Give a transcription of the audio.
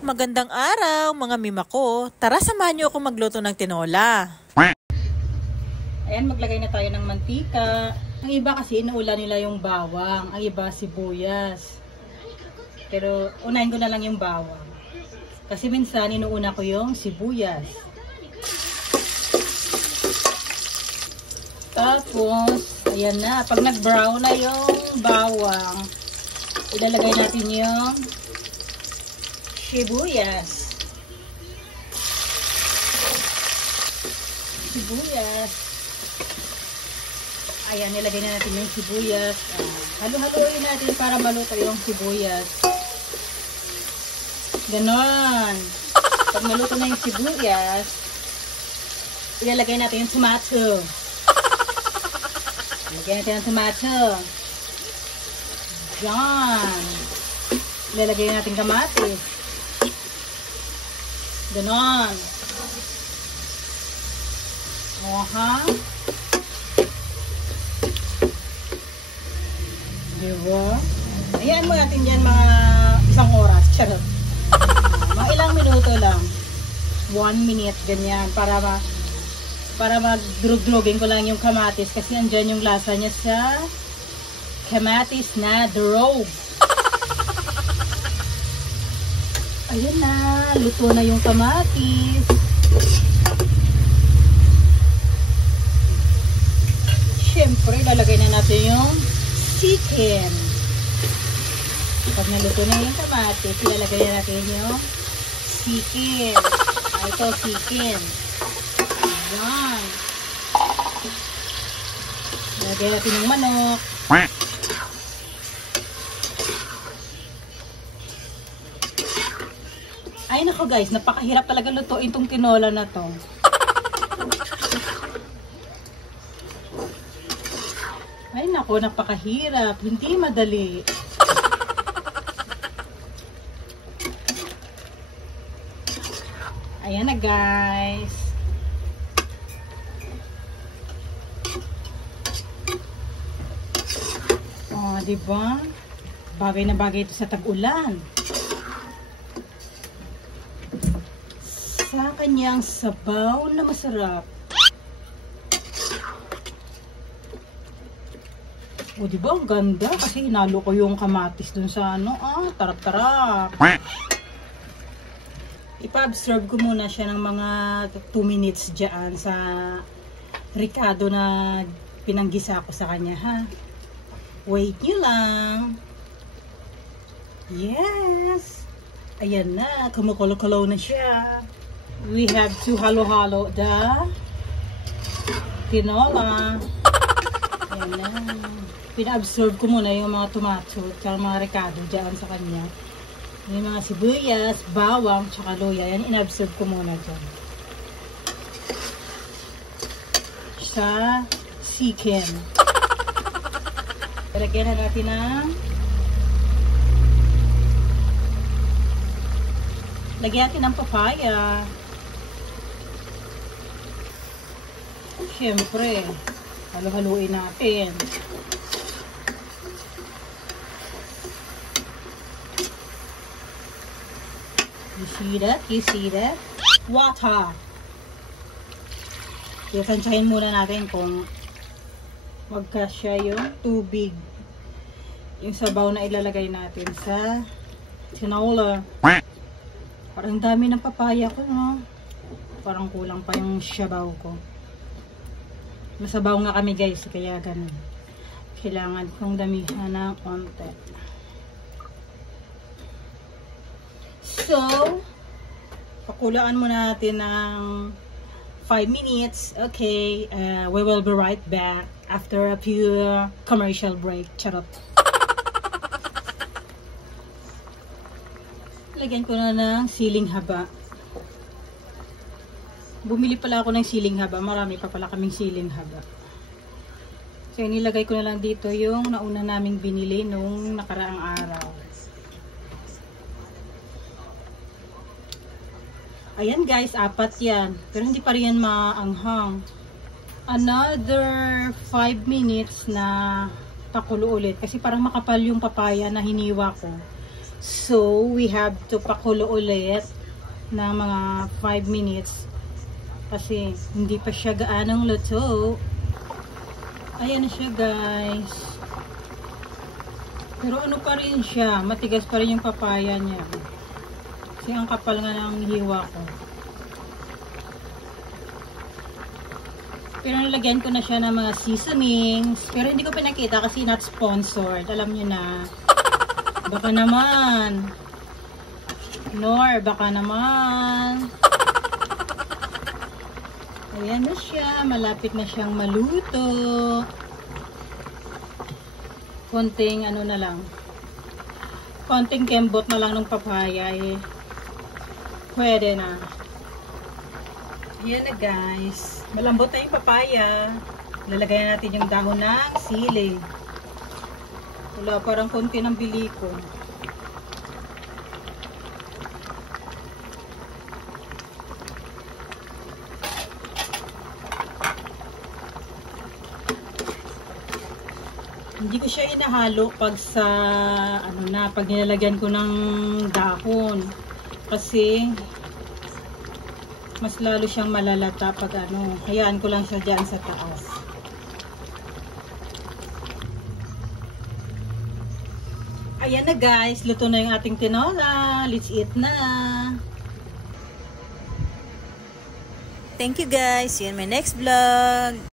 Magandang araw mga mima ko. Tara samahan niyo ako magluto ng tinola. Ayan, maglagay na tayo ng mantika. Ang iba kasi inuula nila yung bawang, ang iba sibuyas. Pero unahin ko na lang yung bawang. Kasi minsan inuuna ko yung sibuyas. Tapos, ayan na, pag nag-brown na yung bawang, ilalagay natin yung sibuyas. Ayan, nilagay na natin yung sibuyas. Halo-haloin natin para maluto yung sibuyas. Ganon. Pag maluto na yung sibuyas, ilalagay natin yung tomato. Ilalagay natin yung tomato. Yan. Ilalagay natin kamatis. Ganon. Oha. Diba? Ayan mo natin dyan mga isang oras. Charot. Mga ilang minuto lang. 1 minute, ganyan. Para mag-drug-drugin ko lang yung kamatis. Kasi andyan yung lasa niya sa kamatis na drog. Ayan na. Luto na yung kamatis. Siyempre, lalagay na natin yung chicken. Pag naluto na yung kamatis, ilalagay na natin yung chicken. Ito, chicken. Ayan. Ilalagay natin yung manok. Ay nako guys, napakahirap talaga lutuin tong tinola na to. Ay nako, napakahirap. Hindi madali. Ayan na guys. Oh, diba? Bagay na bagay ito sa tag-ulan. Sa kanyang sabaw na masarap. O diba, ang ganda kasi hinalo ko yung kamatis dun sa ano, tarap-tarap. Ipa-absorb ko muna siya ng mga 2 minutes dyan sa ricado na pinanggisa ko sa kanya, ha. Wait nyo lang. Yes. Ayan na, kumukulo-kulo na siya. We have to halo-halo the tinola. Ayan na. Pina-absorb ko muna yung mga tomato at mga ricado dyan sa kanya. Yung mga sibuyas, bawang, tsaka luya. Yan, in-absorb ko muna dyan. Sa chicken. Lagyan na natin ng lagyan natin ng papaya. Siyempre, halo-haluin natin. You see that? You see that? Water. Tansyahin muna natin kung magkasya yung tubig. Yung sabaw na ilalagay natin sa tinola. Parang dami ng papaya ko, no? Parang kulang pa yung sabaw ko. Masabaw nga kami guys, kaya ganun. Kailangan kong damihan ng konti. So, pakulaan muna natin ng 5 minutes. Okay, we will be right back after a few commercial break. Charot. Lagyan ko na ng siling haba. Bumili pala ako ng siling haba. Marami pa pala kaming siling haba. So, nilagay ko na lang dito yung nauna naming binili nung nakaraang araw. Ayan guys, 4 yan. Pero hindi pa rin yan maanghang. Another 5 minutes na pakulo ulit. Kasi parang makapal yung papaya na hiniwa ko. So, we have to pakulo ulit ng mga 5 minutes kasi hindi pa siya gaanong luto. Ayan na siya, guys. Pero ano pa rin siya, matigas pa rin yung papaya niya. Kasi ang kapal nga ng hiwa ko. Pero nalagyan ko na siya ng mga seasonings. Pero hindi ko pinakita kasi not sponsored. Alam niyo na. Baka naman. Nor, baka naman. Ayan na siya. Malapit na siyang maluto. Konting ano na lang. Konting kembot na lang ng papaya eh. Pwede na. Ayan na, guys. Malambot na yung papaya. Lalagayan natin yung dahon ng sili. Wala, parang konti ng bili ko. Hindi ko siya inahalo pag sa pag nilalagyan ko ng dahon. Kasi mas lalo siyang malalata pag hayaan ko lang siya dyan sa taas. Ayan na, guys, luto na yung ating tinola. Let's eat na. Thank you guys. See you in my next vlog.